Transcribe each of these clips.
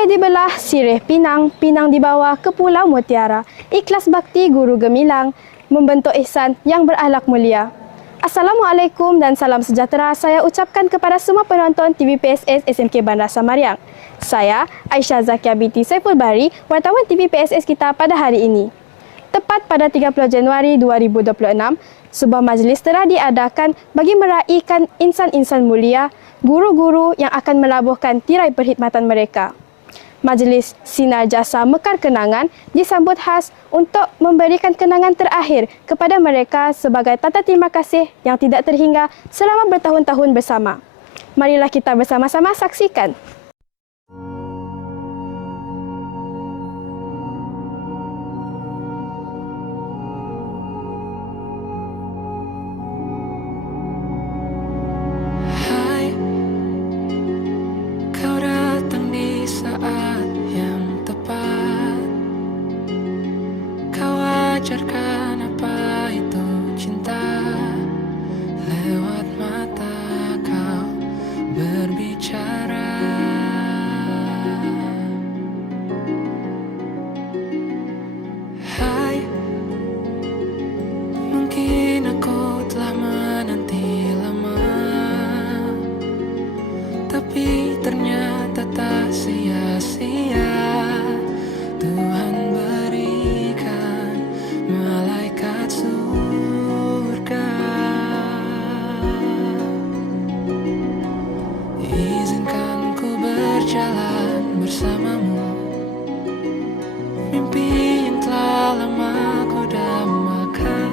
Sirih di belah, sirih pinang, pinang dibawa ke Pulau Mutiara. Ikhlas bakti guru gemilang, membentuk ihsan yang berakhlak mulia. Assalamualaikum dan salam sejahtera saya ucapkan kepada semua penonton TVPSS SMK Bandar Samariang. Saya, Aisyah Zakia binti Saiful Bahri, wartawan TVPSS kita pada hari ini. Tepat pada 30 Januari 2026, sebuah majlis telah diadakan bagi meraihkan insan-insan mulia, guru-guru yang akan melabuhkan tirai perkhidmatan mereka. Majlis Sinar Jasa Mekar Kenangan disambut khas untuk memberikan kenangan terakhir kepada mereka sebagai tanda terima kasih yang tidak terhingga selama bertahun-tahun bersama. Marilah kita bersama-sama saksikan. Ajarkan apa itu cinta, lewat mata kau berbicara. Hai, mungkin aku telah menanti lama, tapi ternyata tak sia-sia. Tuhan berikan malaikat surga. Izinkan ku berjalan bersamamu, mimpi yang telah lama ku dambakan.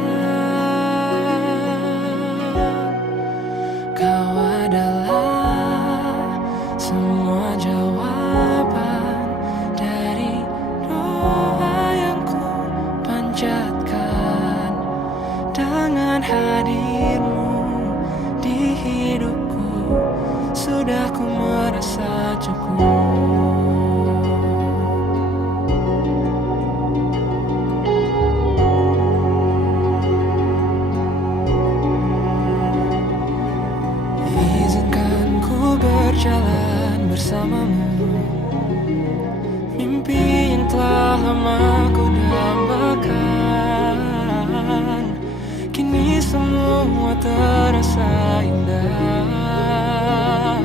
Kau adalah semua jawaban dari doa yang ku panjatkan. Dengan hadirmu di hidupku, sudah ku merasa cukup. Izinkan ku berjalan bersamamu, mimpi yang telah lama ku dambakan. Kini semua terasa indah,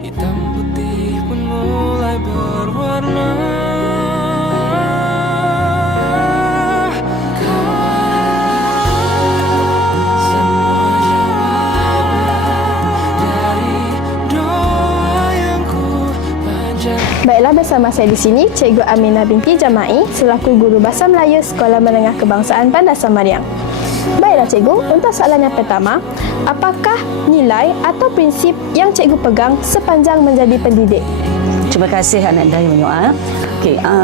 hitam putih pun mulai berwarna. Baiklah, bersama saya di sini Cikgu Aminah binti Jamai selaku Guru Bahasa Melayu Sekolah Menengah Kebangsaan Bandar Samariang. Baiklah Cikgu, untuk soalan yang pertama, apakah nilai atau prinsip yang Cikgu pegang sepanjang menjadi pendidik? Terima kasih Ananda yang menyoal.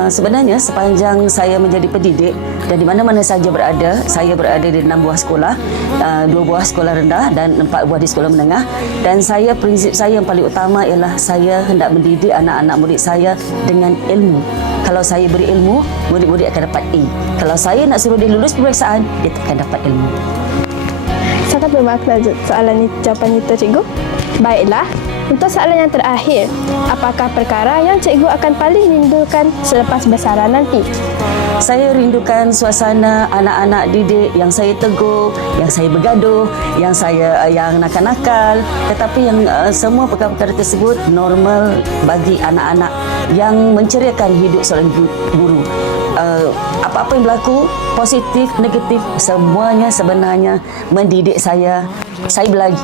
Sebenarnya sepanjang saya menjadi pendidik dan di mana-mana saja berada, saya berada di 6 buah sekolah, 2 buah sekolah rendah dan 4 buah di sekolah menengah. Dan prinsip saya yang paling utama ialah saya hendak mendidik anak-anak murid saya dengan ilmu. Kalau saya beri ilmu, murid-murid akan dapat A. Kalau saya nak suruh dia lulus peperiksaan, dia akan dapat ilmu. Sangat bermakna soalan jawapan itu Cikgu. Baiklah, untuk soalan yang terakhir, apakah perkara yang Cikgu akan paling rindukan selepas bersara nanti? Saya rindukan suasana anak-anak didik yang saya tegur, yang saya bergaduh, yang nakal-nakal, tetapi yang semua perkara-perkara tersebut normal bagi anak-anak yang menceriakan hidup seorang guru. Apa-apa yang berlaku, positif, negatif, semuanya sebenarnya mendidik saya.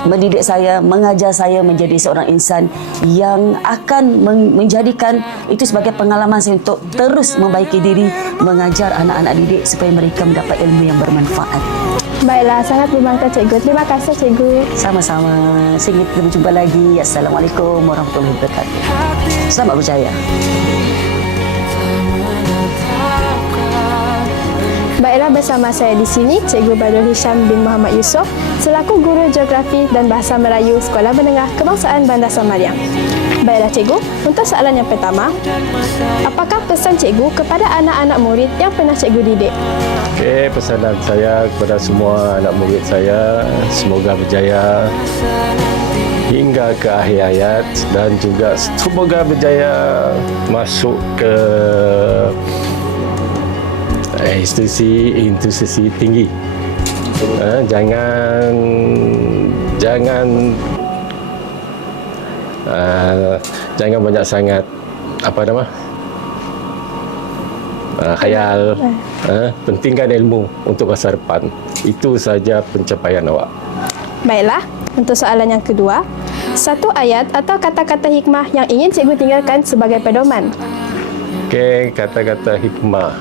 Mendidik saya, mengajar saya menjadi seorang insan yang akan menjadikan itu sebagai pengalaman saya untuk terus membaiki diri, mengajar anak-anak didik supaya mereka mendapat ilmu yang bermanfaat. Baiklah, sangat bermakna Cikgu. Terima kasih Cikgu. Sama-sama. Sehingga kita berjumpa lagi. Assalamualaikum warahmatullahi wabarakatuh. Selamat berjaya. Baiklah, bersama saya di sini Cikgu Badrul Hisham bin Muhammad Yusof selaku Guru Geografi dan Bahasa Melayu Sekolah Menengah Kebangsaan Bandar Samariang. Baiklah Cikgu, untuk soalan yang pertama, apakah pesan Cikgu kepada anak-anak murid yang pernah Cikgu didik? Okey, pesanan saya kepada semua anak murid saya, semoga berjaya hingga ke akhir hayat, dan juga semoga berjaya masuk ke institusi tinggi. Jangan banyak sangat khayal. Pentingkan ilmu untuk masa depan. Itu saja pencapaian awak. Baiklah, untuk soalan yang kedua. Satu ayat atau kata-kata hikmah yang ingin cikgu tinggalkan sebagai pedoman. Okey, kata-kata hikmah.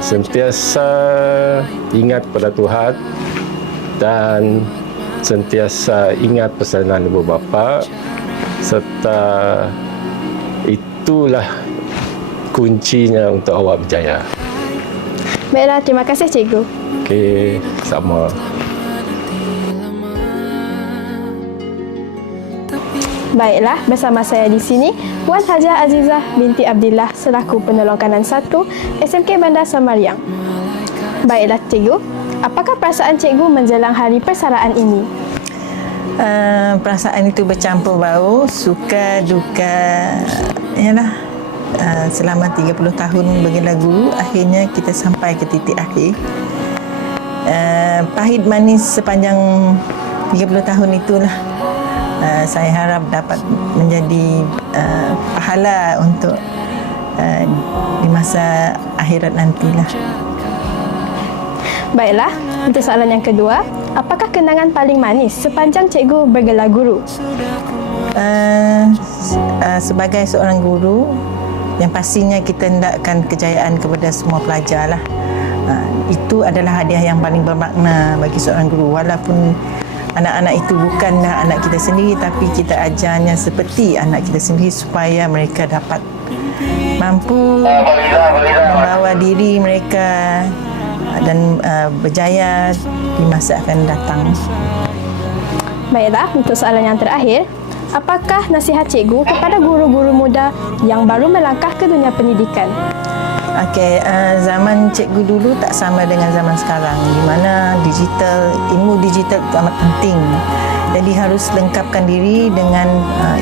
Sentiasa ingat pada Tuhan dan sentiasa ingat pesanan ibu bapa, serta itulah kuncinya untuk awak berjaya. Baiklah, terima kasih cikgu. Okey, sama. Baiklah, bersama saya di sini Puan Hajah Azizah binti Abdillah selaku penolong kanan 1 SMK Bandar Semariang. Baiklah cikgu, apakah perasaan cikgu menjelang hari persaraan ini? Perasaan itu bercampur baur, suka, duka. Yalah, selama 30 tahun baginda guru, akhirnya kita sampai ke titik akhir. Pahit manis sepanjang 30 tahun itulah. Saya harap dapat menjadi pahala untuk di masa akhirat nantilah. Baiklah, untuk soalan yang kedua, apakah kenangan paling manis sepanjang cikgu bergelar guru? Sebagai seorang guru, yang pastinya kita hendakkan kejayaan kepada semua pelajar lah. Itu adalah hadiah yang paling bermakna bagi seorang guru. Walaupun anak-anak itu bukanlah anak kita sendiri, tapi kita ajarnya seperti anak kita sendiri supaya mereka dapat mampu membawa diri mereka dan berjaya di masa akan datang. Baiklah, untuk soalan yang terakhir, apakah nasihat cikgu kepada guru-guru muda yang baru melangkah ke dunia pendidikan? Okey, zaman cikgu dulu tak sama dengan zaman sekarang, di mana ilmu digital itu amat penting. Jadi harus lengkapkan diri dengan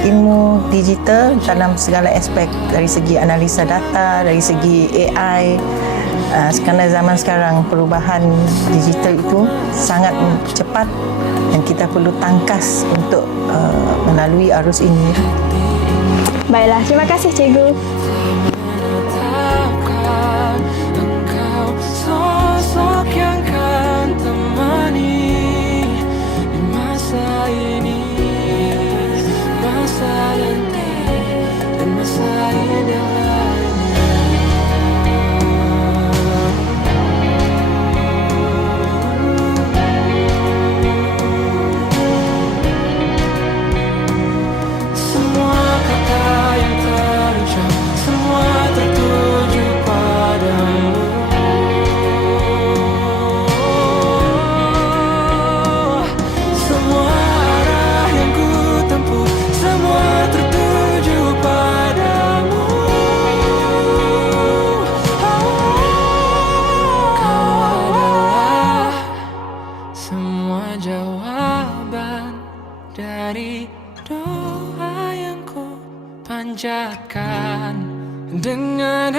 ilmu digital dalam segala aspek, dari segi analisa data, dari segi AI. Kerana zaman sekarang perubahan digital itu sangat cepat dan kita perlu tangkas untuk melalui arus ini. Baiklah, terima kasih cikgu. Tetapkan engkau sosok yang kan temani di masa ini, masa nanti, dan masa yang lainnya. Semua kata yang terucap, semua tertuju padamu. Semua arah yang ku tempuh, semua tertuju padamu. Kau adalah semua jawaban dari doa yang ku panjatkan dengan